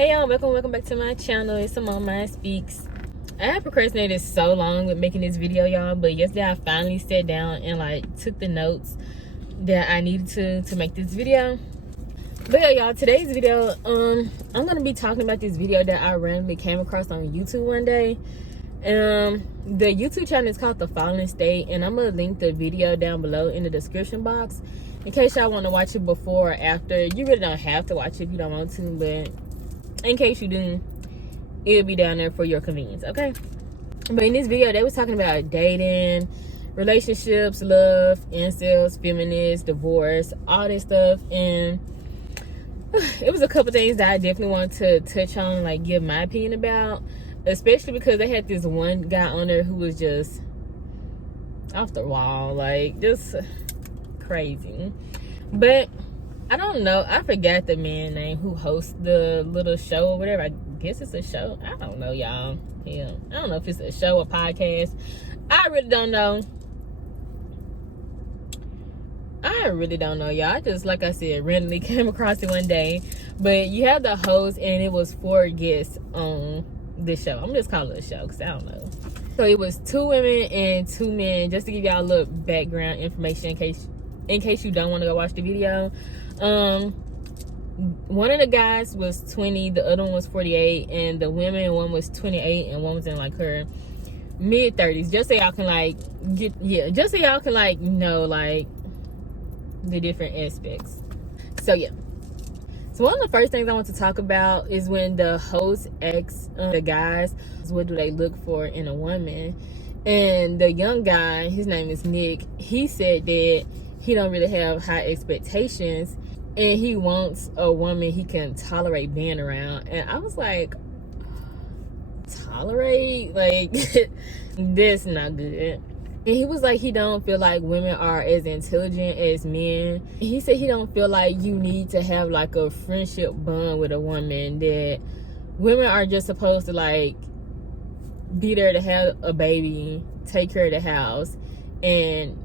Hey y'all, welcome back to my channel. It's Simone Mind Speaks. I have procrastinated so long with making this video, y'all, but yesterday I finally sat down and took the notes that I needed to make this video. But yeah, y'all, today's video, I'm gonna be talking about this video that I randomly came across on YouTube one day. The YouTube channel is called The Fallen State, and I'm gonna link the video down below in the description box in case y'all want to watch it before or after. You really don't have to watch it if you don't want to, but in case you do, it'll be down there for your convenience, okay? But in this video, they was talking about dating, relationships, love, incels, feminists, divorce, all this stuff. And it was a couple things that I definitely wanted to touch on, like give my opinion about, especially because they had this one guy on there who was just off the wall, like just crazy. But I don't know, I forgot the man name who hosts the little show or whatever. I guess it's a show. I don't know, y'all. Yeah, I don't know if it's a show or podcast. I really don't know. Y'all. I just, like I said, randomly came across it one day. But you have the host, and it was 4 guests on the show. I'm just calling it a show because I don't know. So it was 2 women and 2 men, just to give y'all a little background information in case you don't want to go watch the video. One of the guys was 20, the other one was 48, and the women, one was 28 and one was in like her mid-30s, just so y'all can know like the different aspects. So yeah, so one of the first things I want to talk about is when the host asks the guys what do they look for in a woman, and the young guy, his name is Nick, he said that he don't really have high expectations and he wants a woman he can tolerate being around. And I was like, tolerate? Like, that's not good. And he was like, he don't feel like women are as intelligent as men. He said he don't feel like you need to have like a friendship bond with a woman, that women are just supposed to like be there to have a baby, take care of the house, and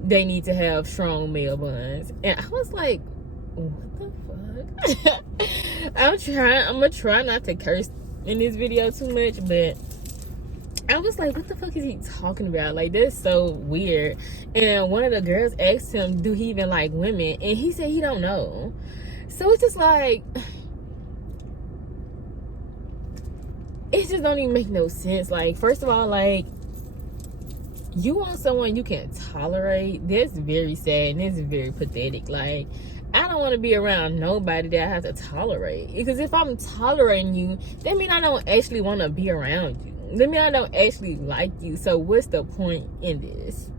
they need to have strong male bonds. And I was like, what the fuck? I'm gonna try not to curse in this video too much, but I was like, what the fuck is he talking about? Like, that's so weird. And one of the girls asked him, do he even like women? And he said he don't know. So it's just like, it just don't even make no sense. Like, first of all, like, you want someone you can tolerate? That's very sad and it's very pathetic. Like, I don't want to be around nobody that I have to tolerate, because if I'm tolerating you, that means I don't actually want to be around you. That means I don't actually like you. So what's the point in this?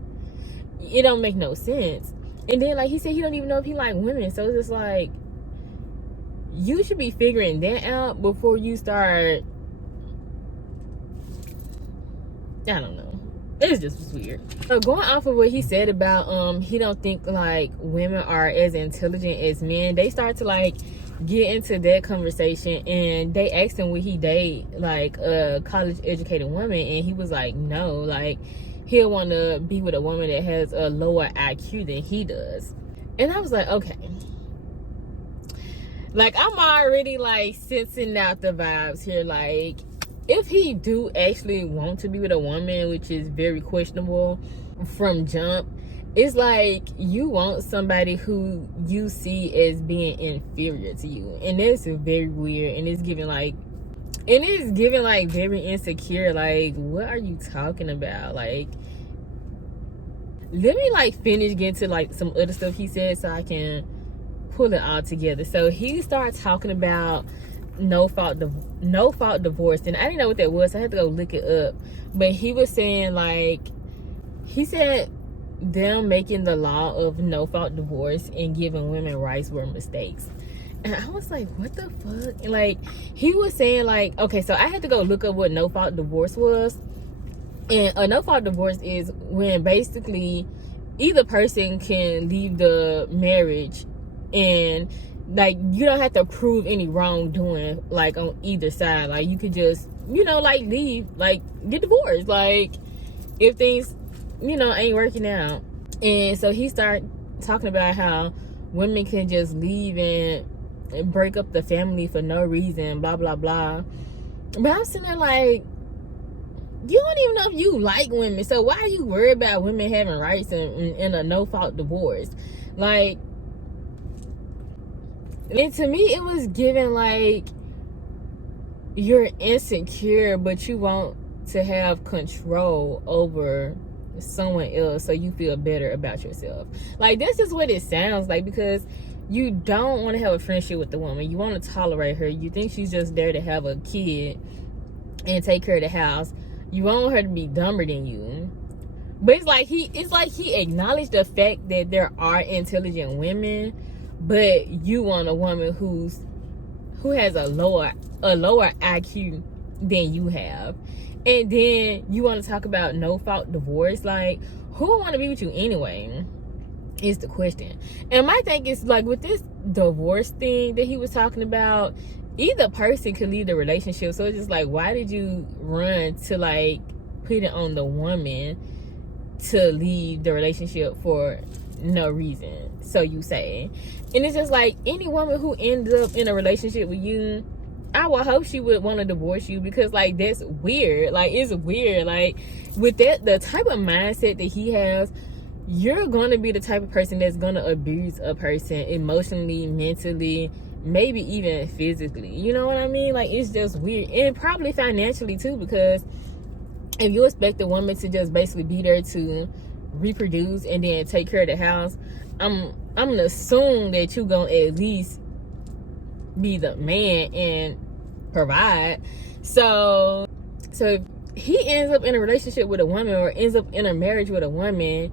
It don't make no sense. And then, like he said, he don't even know if he like women. So it's just like, you should be figuring that out before you start. I don't know. It's just weird. So going off of what he said about he don't think like women are as intelligent as men, they start to like get into that conversation, and they asked him would he date like a college educated woman, and he was like no, like he'll want to be with a woman that has a lower IQ than he does. And I was like, okay, like I'm already like sensing out the vibes here. Like, if he do actually want to be with a woman, which is very questionable from jump, it's like you want somebody who you see as being inferior to you. And that's very weird, and it's giving like very insecure. Like, what are you talking about? Like, let me like finish getting to like some other stuff he said so I can pull it all together. So he started talking about no fault divorce, and I didn't know what that was, so I had to go look it up. But he was saying, like, he said them making the law of no fault divorce and giving women rights were mistakes. And I was like, what the fuck? And like, he was saying like, okay, so I had to go look up what no fault divorce was. And a no fault divorce is when basically either person can leave the marriage, and like you don't have to prove any wrongdoing like on either side. Like, you could just, like leave, like get divorced, like if things ain't working out. And so he started talking about how women can just leave and break up the family for no reason, blah blah blah. But I'm sitting there like, you don't even know if you like women, so why are you worried about women having rights in a no-fault divorce? Like, and to me it was given like you're insecure, but you want to have control over someone else so you feel better about yourself. Like, this is what it sounds like, because you don't want to have a friendship with the woman. You want to tolerate her. You think she's just there to have a kid and take care of the house. You want her to be dumber than you. But it's like he acknowledged the fact that there are intelligent women, but you want a woman who has a lower IQ than you have. And then you want to talk about no-fault divorce. Like, who would want to be with you anyway is the question. And my thing is, like, with this divorce thing that he was talking about, either person could leave the relationship. So it's just like, why did you run to like put it on the woman to leave the relationship for no reason, so you say? And it's just like, any woman who ends up in a relationship with you, I would hope she would want to divorce you, because like, that's weird. Like, it's weird. Like, with that, the type of mindset that he has, you're going to be the type of person that's going to abuse a person emotionally, mentally, maybe even physically. You know what I mean? Like, it's just weird. And probably financially too, because if you expect a woman to just basically be there to reproduce and then take care of the house, I'm gonna assume that you gonna at least be the man and provide. So if he ends up in a relationship with a woman, or ends up in a marriage with a woman,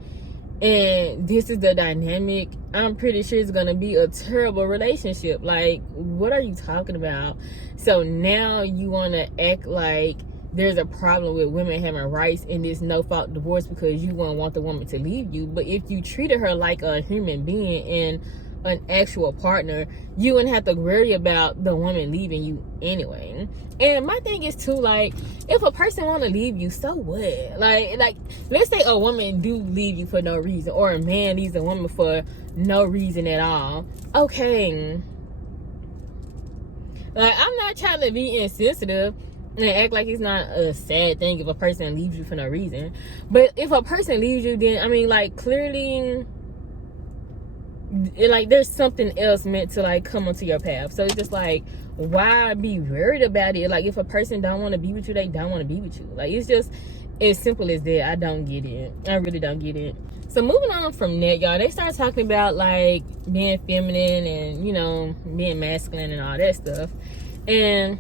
and this is the dynamic, I'm pretty sure it's gonna be a terrible relationship. Like, what are you talking about? So now you want to act like there's a problem with women having rights in this no-fault divorce because you won't want the woman to leave you. But if you treated her like a human being and an actual partner, you wouldn't have to worry about the woman leaving you anyway. And my thing is too, like, if a person want to leave you, so what? Like let's say a woman do leave you for no reason, or a man leaves a woman for no reason at all. Okay, like, I'm not trying to be insensitive and act like it's not a sad thing if a person leaves you for no reason. But if a person leaves you, then I mean, like, clearly, like, there's something else meant to like come onto your path. So it's just like, why be worried about it? Like, if a person don't want to be with you, they don't want to be with you. Like, it's just as simple as that. I don't get it. I really don't get it. So moving on from that, y'all, they start talking about like being feminine and, you know, being masculine and all that stuff. And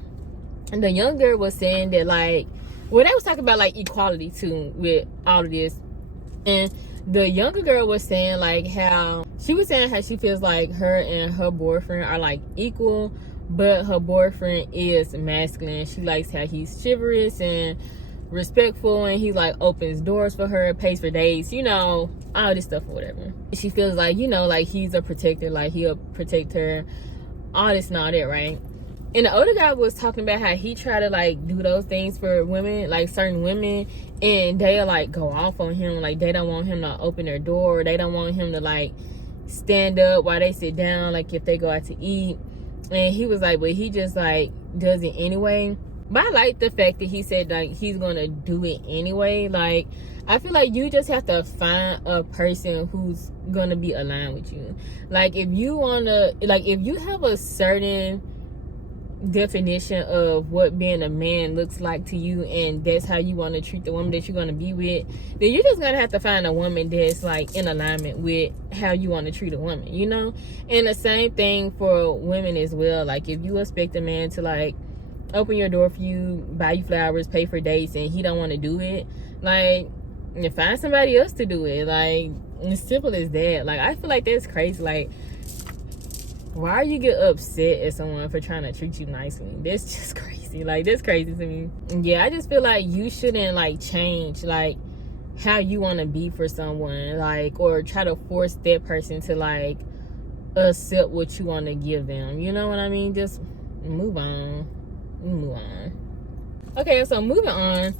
the young girl was saying that, like, well, they was talking about like equality too with all of this. And the younger girl was saying like how she feels like her and her boyfriend are like equal, but her boyfriend is masculine. She likes how he's chivalrous and respectful, and he like opens doors for her, pays for dates, you know, all this stuff or whatever. She feels like, you know, like he's a protector, like he'll protect her, all this and all that, right? And the older guy was talking about how he tried to like do those things for women, like certain women, and they'll like go off on him. Like, they don't want him to open their door, or they don't want him to like stand up while they sit down, like if they go out to eat. And he was like, but he just like does it anyway. But I like the fact that he said like he's gonna do it anyway. Like, I feel like you just have to find a person who's gonna be aligned with you. Like, if you wanna, like, if you have a certain definition of what being a man looks like to you, and that's how you want to treat the woman that you're going to be with, then you're just gonna have to find a woman that's like in alignment with how you want to treat a woman, you know? And the same thing for women as well. Like, if you expect a man to like open your door for you, buy you flowers, pay for dates, and he don't want to do it, like, you find somebody else to do it. Like, as simple as that. Like, I feel like that's crazy. Like, why you get upset at someone for trying to treat you nicely? That's just crazy. Like, that's crazy to me. Yeah, I just feel like you shouldn't like change like how you want to be for someone, like, or try to force that person to like accept what you want to give them. You know what I mean? Just move on. Okay, so moving on,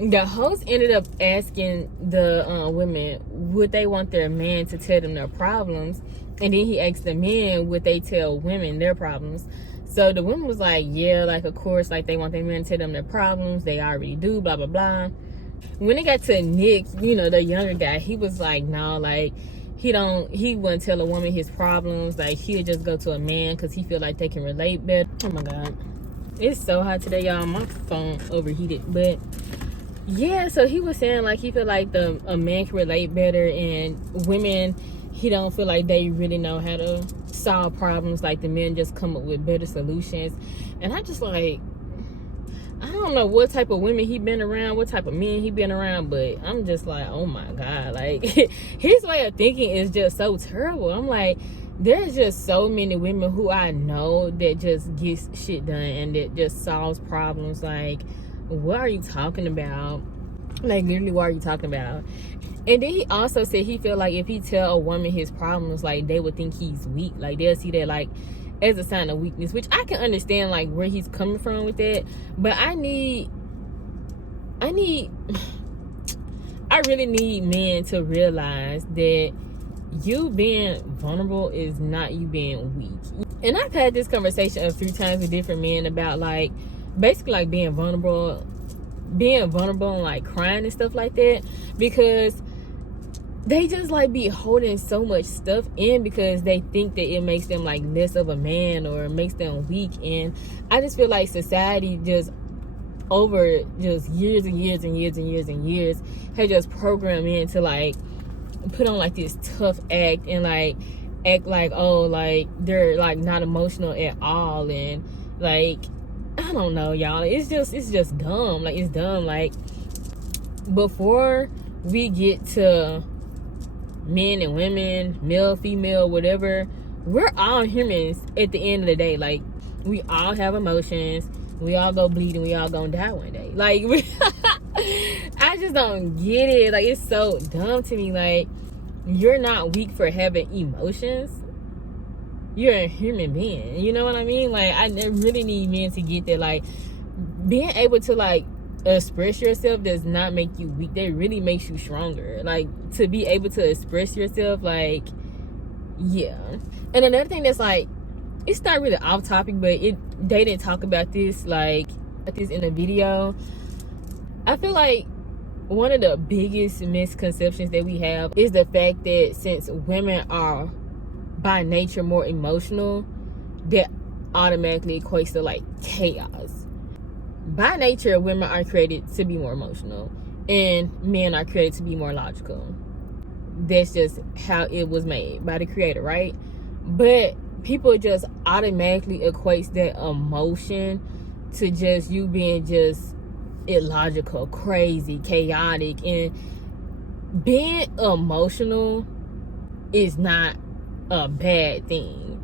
the host ended up asking the women, would they want their man to tell them their problems? And then he asked the men, would they tell women their problems? So the woman was like, yeah, like, of course, like, they want their men to tell them their problems. They already do, blah, blah, blah. When it got to Nick, you know, the younger guy, he was like, no, like, he wouldn't tell a woman his problems. Like, he would just go to a man because he feel like they can relate better. Oh, my God. It's so hot today, y'all. My phone overheated. But, yeah, so he was saying, like, he feel like a man can relate better, and women, he don't feel like they really know how to solve problems. Like, the men just come up with better solutions. And I just, like, I don't know what type of women he been around, what type of men he been around, but I'm just like, oh my God, like, his way of thinking is just so terrible. I'm like, there's just so many women who I know that just gets shit done and that just solves problems. Like, what are you talking about? Like, literally, what are you talking about? And then he also said he feel like if he tell a woman his problems, like, they would think he's weak. Like, they'll see that, like, as a sign of weakness, which I can understand, like, where he's coming from with that. But I really need men to realize that you being vulnerable is not you being weak. And I've had this conversation a few times with different men about, like, basically, like, being vulnerable and, like, crying and stuff like that, because they just, like, be holding so much stuff in because they think that it makes them, like, less of a man or makes them weak. And I just feel like society just over just years and years and years and years and years has just programmed men to, like, put on, like, this tough act and, like, act like, oh, like, they're, like, not emotional at all. And, like, I don't know, y'all. It's just dumb. Like, it's dumb. Like, before we get to men and women, male, female, whatever, we're all humans at the end of the day. Like, we all have emotions. We all go bleed and we all gonna die one day. Like, I just don't get it. Like, it's so dumb to me. Like, you're not weak for having emotions. You're a human being. You know what I mean? Like, I really need men to get that. Like, being able to, like, express yourself does not make you weak. That really makes you stronger. Like, to be able to express yourself, like, yeah. And another thing that's, like, it's not really off topic, but they didn't talk about this, like, in the video. I feel like one of the biggest misconceptions that we have is the fact that since women are by nature more emotional, that automatically equates to, like, chaos. By nature, women are created to be more emotional, and men are created to be more logical. That's just how it was made by the creator, right? But people just automatically equates that emotion to just you being just illogical, crazy, chaotic. And being emotional is not a bad thing.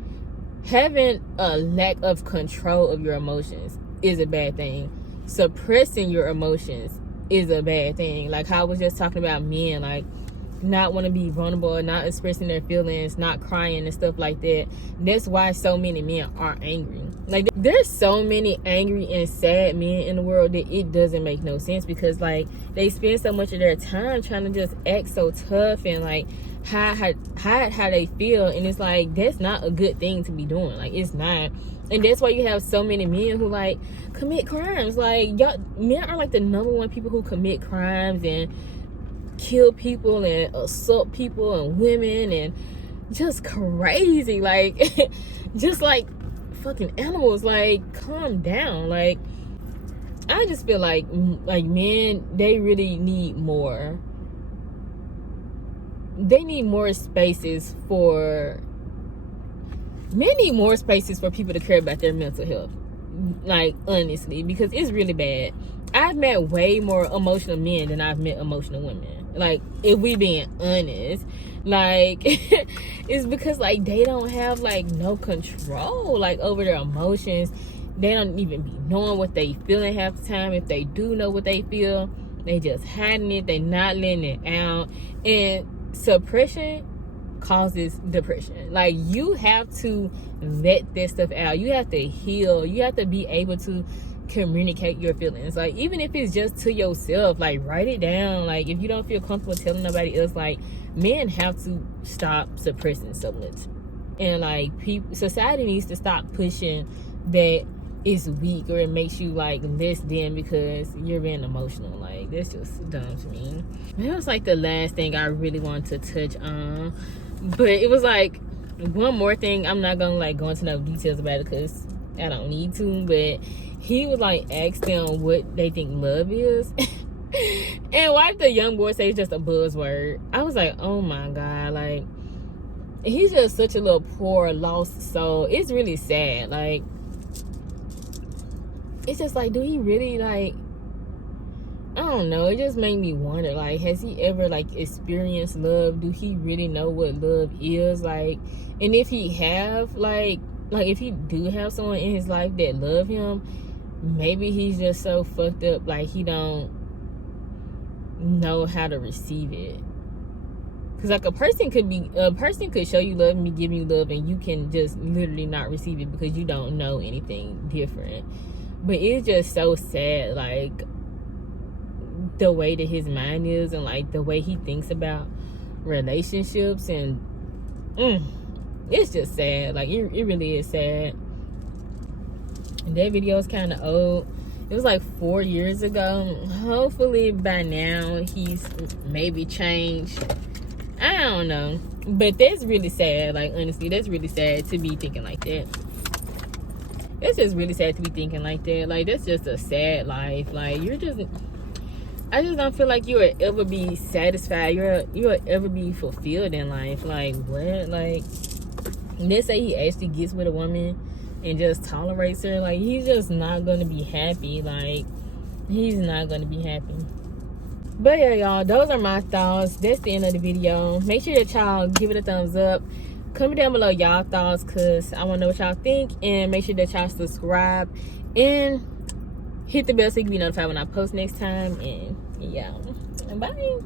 Having a lack of control of your emotions is a bad thing. Suppressing your emotions is a bad thing. Like how I was just talking about men, like not want to be vulnerable, not expressing their feelings, not crying and stuff like that. That's why so many men are angry. Like, there's so many angry and sad men in the world that it doesn't make no sense, because like they spend so much of their time trying to just act so tough and like hide how they feel, and it's like that's not a good thing to be doing. Like, it's not. And that's why you have so many men who like commit crimes. Like, y'all, men are like the #1 people who commit crimes and kill people and assault people and women and just crazy, like just like fucking animals. Like, calm down. Like, I just feel like men, they really need more. They need more spaces for men need more spaces for people to care about their mental health. Like, honestly, because it's really bad. I've met way more emotional men than I've met emotional women. Like, if we being honest, like it's because like they don't have like no control like over their emotions. They don't even be knowing what they feeling half the time. If they do know what they feel, they just hiding it. They not letting it out. And suppression causes depression. Like, you have to let this stuff out. You have to heal. You have to be able to communicate your feelings. Like, even if it's just to yourself, like, write it down. Like, if you don't feel comfortable telling nobody else, like, men have to stop suppressing so much. And like, society needs to stop pushing that it's weak or it makes you like less than because you're being emotional. Like, that's just dumb to me. That was like the last thing I really wanted to touch on. But it was like one more thing. I'm not gonna like go into no details about it because I don't need to. But he would like ask them what they think love is. And why did the young boy say it's just a buzzword? I was like, oh my God, like, he's just such a little poor, lost soul. It's really sad. Like, it's just like, do he really, like, I don't know. It just made me wonder, like, has he ever, like, experienced love? Do he really know what love is? Like, and if he have, like if he do have someone in his life that love him, maybe he's just so fucked up, like, he don't know how to receive it. Because like a person could show you love and be giving you love, and you can just literally not receive it because you don't know anything different. But it's just so sad, like, the way that his mind is and like the way he thinks about relationships, and it's just sad. Like, it really is sad. And that video is kind of old. It was like 4 years ago. Hopefully by now he's maybe changed. I don't know. But that's really sad. Like, honestly, that's really sad to be thinking like that. It's just really sad to be thinking like that. Like, that's just a sad life. Like, I just don't feel like you will ever be satisfied. You will ever be fulfilled in life. Like, what? Like, let's say he actually gets with a woman and just tolerates her. Like, he's just not gonna be happy. Like, he's not gonna be happy. But yeah, y'all, those are my thoughts. That's the end of the video. Make sure that y'all give it a thumbs up. Comment down below y'all thoughts, because I want to know what y'all think. And make sure that y'all subscribe and hit the bell so you can be notified when I post next time. And yeah, bye.